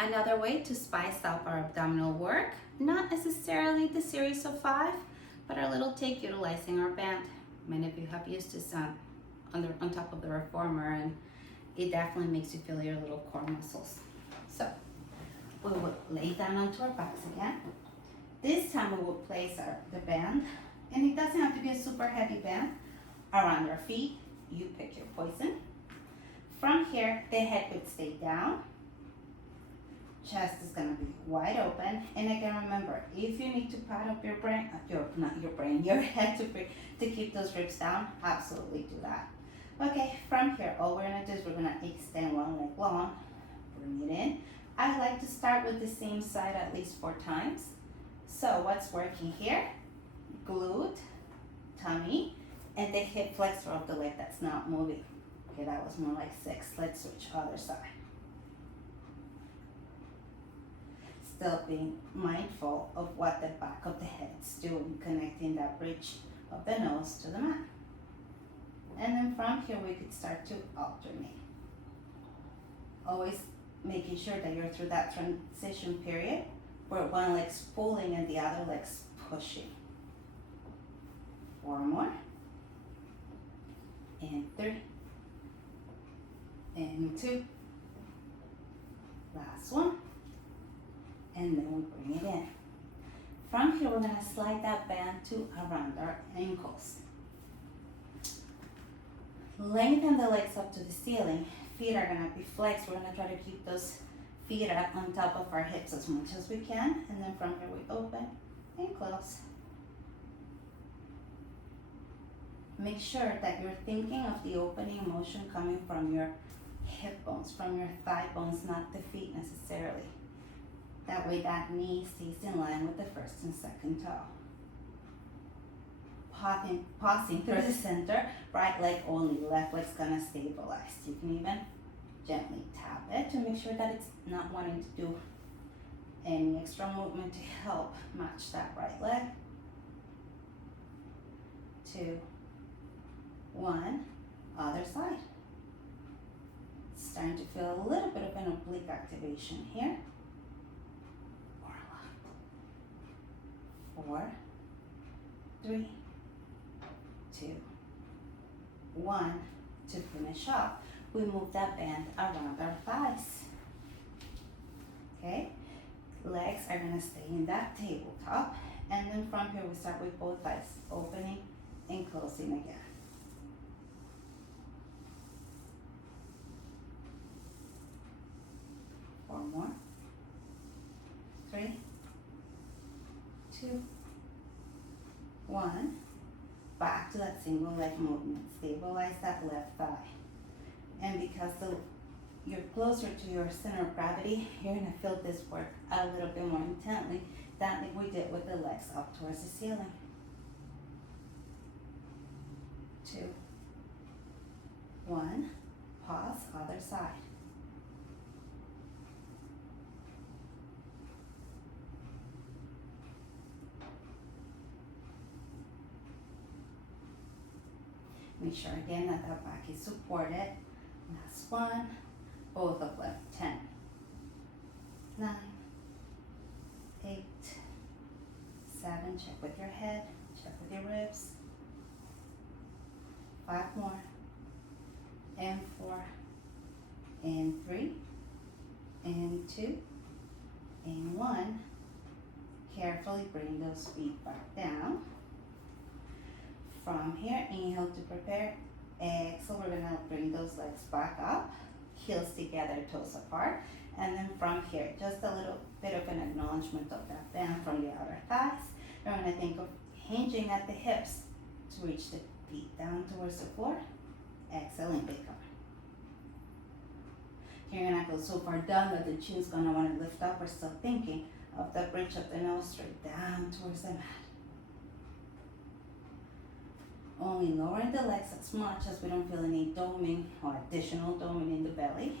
Another way to spice up our abdominal work, not necessarily the series of 5, but our little take utilizing our band. Many of you have used this on top of the reformer, and it definitely makes you feel your little core muscles. So we will lay down onto our backs again. This time we will place the band, and it doesn't have to be a super heavy band, around our feet. You pick your poison. From here, the head would stay down. Chest is gonna be wide open, and again, remember, if you need to pad up your your head to keep those ribs down, absolutely do that. Okay, from here, all we're gonna do is we're gonna extend one leg long, bring it in. I like to start with the same side at least 4 times. So what's working here? Glute, tummy, and the hip flexor of the leg that's not moving. Okay, that was more like 6. Let's switch other side. Still being mindful of what the back of the head's doing, connecting that bridge of the nose to the mat. And then from here we could start to alternate. Always making sure that you're through that transition period where one leg's pulling and the other leg's pushing. 4 more. And 3. And 2. Last one. And then we bring it in. From here, we're gonna slide that band to around our ankles. Lengthen the legs up to the ceiling. Feet are gonna be flexed. We're gonna try to keep those feet up on top of our hips as much as we can. And then from here, we open and close. Make sure that you're thinking of the opening motion coming from your hip bones, from your thigh bones, not the feet necessarily. That way that knee stays in line with the first and second toe. Pausing through the center, right leg only, left leg's gonna stabilize. You can even gently tap it to make sure that it's not wanting to do any extra movement to help match that right leg. 2, 1, other side. Starting to feel a little bit of an oblique activation here. 4, 3, 2, 1. To finish off, we move that band around our thighs. Okay, legs are gonna stay in that tabletop, and then from here we start with both thighs opening and closing again. 4 more. 3, 2, 1. Back to that single leg movement. Stabilize that left thigh. And because you're closer to your center of gravity, you're gonna feel this work a little bit more intently than like we did with the legs up towards the ceiling. 2, 1. Pause, other side. Make sure again that the back is supported. Last one, both of them. 10, 9, 8, 7. Check with your head, check with your ribs. 5 more, and 4, and 3, and 2, and 1. Carefully bring those feet back down. From here, inhale to prepare. Exhale, we're gonna bring those legs back up, heels together, toes apart. And then from here, just a little bit of an acknowledgement of that bend from the outer thighs. We're gonna think of hinging at the hips to reach the feet down towards the floor. Exhale and pick up. You're gonna go so far down that the chin's gonna wanna lift up. We're still thinking of the bridge of the nose straight down towards the mat. Only lowering the legs as much as we don't feel any doming or additional doming in the belly.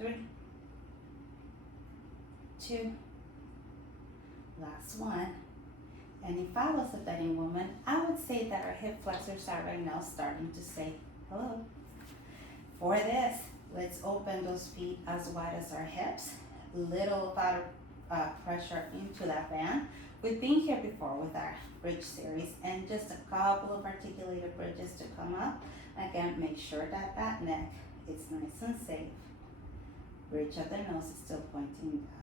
3, 2, last one. And if I was a betting woman, I would say that our hip flexors are right now starting to say hello. For this, Let's open those feet as wide as our hips. Little pressure into that band. We've been here before with our bridge series, and just a couple of articulated bridges to come up. Again, make sure that that neck is nice and safe. Bridge of the nose is still pointing down.